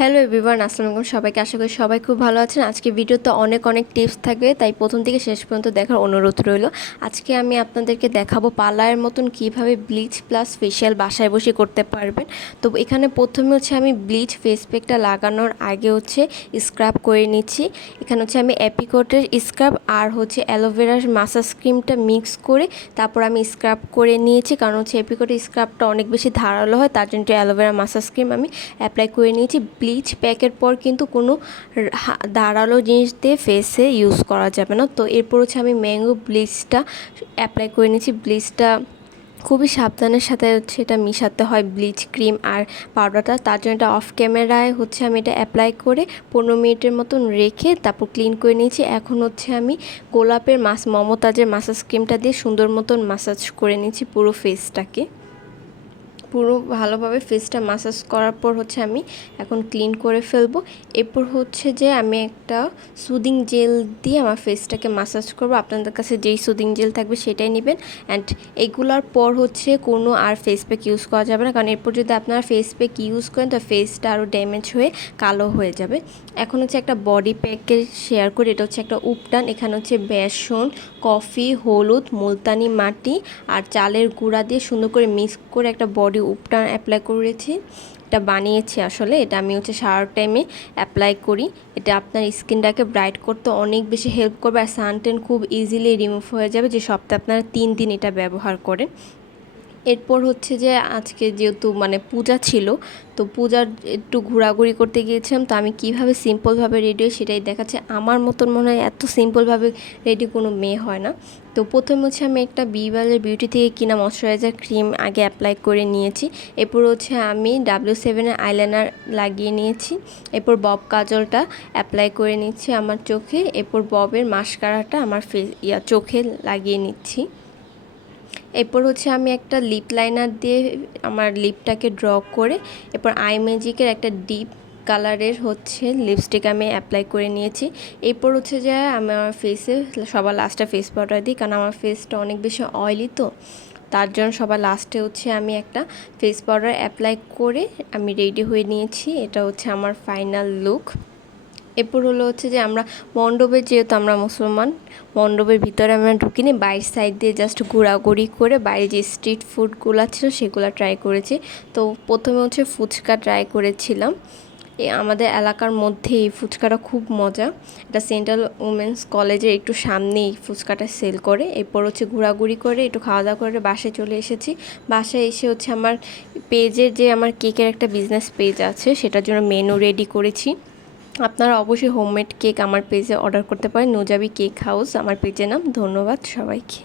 Hello everyone, আসসালামু আলাইকুম সবাইকে। আশা করি সবাই খুব ভালো আছেন। আজকে ভিডিওতে অনেক টিপস থাকবে, তাই প্রথম থেকে শেষ পর্যন্ত দেখার অনুরোধ রইল। আজকে আমি আপনাদেরকে দেখাবো পার্লারের মতন কিভাবে ব্লিচ প্লাস ফেশিয়াল বাসায় বসে করতে পারবেন। তো এখানে প্রথমে আমি ব্লিচ ফেস প্যাকটা লাগানোর আগে স্ক্রাব করে নিচ্ছি। এখানে আমি অ্যাপিকোটের স্ক্রাব আর অ্যালোভেরার মাসাজ ক্রিমটা মিক্স করে তারপর আমি স্ক্রাব করে নিয়েছি, কারণ অ্যাপিকোটের স্ক্রাবটা অনেক বেশি ধারালো হয়, তার জন্য অ্যালোভেরা মাসাজ ক্রিম আমি অ্যাপ্লাই করে নিয়েছি। ব্লিচ প্যাকের পর কিন্তু কোনো ধারালো জিনিস দিয়ে ফেসে ইউজ করা যাবে না। তো এরপর আমি ম্যাঙ্গো ব্লিচটা অ্যাপ্লাই করে নিয়েছি। ব্লিচটা খুবই সাবধানের সাথে এটা মিশাতে হয়, ব্লিচ ক্রিম আর পাউডারটা। তার জন্য এটা অফ ক্যামেরায় আমি এটা অ্যাপ্লাই করে 15 মিনিটের মতন রেখে তারপর ক্লিন করে নিয়েছি। এখন আমি গোলাপের মমতাজের মাসাজ ক্রিমটা দিয়ে সুন্দর মতন মাসাজ করে নিয়েছি পুরো ফেসটাকে। পুরো ভালোভাবে ফেসটা মাসাজ করার পর আমি এখন ক্লিন করে ফেলবো। এরপর যে আমি একটা সুদিং জেল দিয়ে আমার ফেসটাকে মাসাজ করব। আপনাদের কাছে যেই সুদিং জেল থাকবে সেটাই নেবেন। অ্যান্ড এগুলোর পর কোনো আর ফেস প্যাক ইউজ করা যাবে না, কারণ এরপর যদি আপনারা ফেস প্যাক ইউজ করেন তো ফেসটা আরও ড্যামেজ হয়ে কালো হয়ে যাবে। এখন একটা বডি প্যাকের শেয়ার করি। এটা একটা উপটান। এখানে বেসন, কফি, হলুদ, মুলতানি মাটি আর চালের গুঁড়া দিয়ে সুন্দর করে মিক্স করে একটা বডি উপটান অ্যাপ্লাই করেছি। এটা বানিয়েছি আসলে, এটা আমি শাওয়ার টাইমে অ্যাপ্লাই করি। এটা আপনার স্কিনটাকে ব্রাইট করতে অনেক বেশি হেল্প করবে আর সানটেন খুব ইজিলি রিমুভ হয়ে যাবে যে সপ্তাহে আপনারা 3 দিন এটা ব্যবহার করেন। এরপর আজকে যেহেতু পূজা ছিল, তো পূজার একটু ঘোরাঘুরি করতে গিয়েছিলাম। তো আমি কিভাবে সিম্পলভাবে রেডি হই সেটাই দেখাচ্ছে। আমার মতন মনে হয় এত সিম্পলভাবে রেডি কোনো মেয়ে হয় না। তো প্রথমে আমি একটা বিওয়ালের বিউটি থেকে কিনা ময়শ্চারাইজার ক্রিম আগে অ্যাপ্লাই করে নিয়েছি। এরপর আমি W7-এর আইলাইনার লাগিয়ে নিয়েছি। এরপর বব কাজলটা অ্যাপ্লাই করে নিচ্ছি আমার চোখে। এরপর ববের মাস্কারাটা আমার চোখে লাগিয়ে নিচ্ছি। এরপর আমি একটা লিপ লাইনার দিয়ে আমার লিপটাকে ড্র করে এরপর আই ম্যাজিকের একটা ডিপ কালারের লিপস্টিক আমি অ্যাপ্লাই করে নিয়েছি। এরপর যে আমি আমার ফেসে সবার লাস্টে ফেস পাউডার দিই, কারণ আমার ফেসটা অনেক বেশি অয়েলি, তো তার জন্য সবার লাস্টে আমি একটা ফেস পাউডার অ্যাপ্লাই করে আমি রেডি হয়ে নিয়েছি। এটা আমার ফাইনাল লুক। এরপর যে আমরা মণ্ডপে, যেহেতু আমরা মুসলমান, মণ্ডপের ভিতরে আমরা ঢুকিনি, বাইরের সাইড দিয়ে জাস্ট ঘোরাঘুরি করে বাইরে যে স্ট্রিট ফুডগুলো ছিল সেগুলো ট্রাই করেছি। তো প্রথমে ফুচকা ট্রাই করেছিলাম। আমাদের এলাকার মধ্যে এই ফুচকাটা খুব মজা। এটা সেন্ট্রাল উমেন্স কলেজের একটু সামনেই ফুচকাটা সেল করে। এরপর ঘোরাঘুরি করে একটু খাওয়া দাওয়া করে বাসায় চলে এসেছি। বাসায় এসে আমার পেজের যে আমার কেকের একটা বিজনেস পেজ আছে সেটার জন্য মেনু রেডি করেছি। আপনারা অবশ্যই হোমমেড কেক আমার পেজে অর্ডার করতে পারেন। নুজাবি কেক হাউস আমার পেজের নাম। ধন্যবাদ সবাইকে।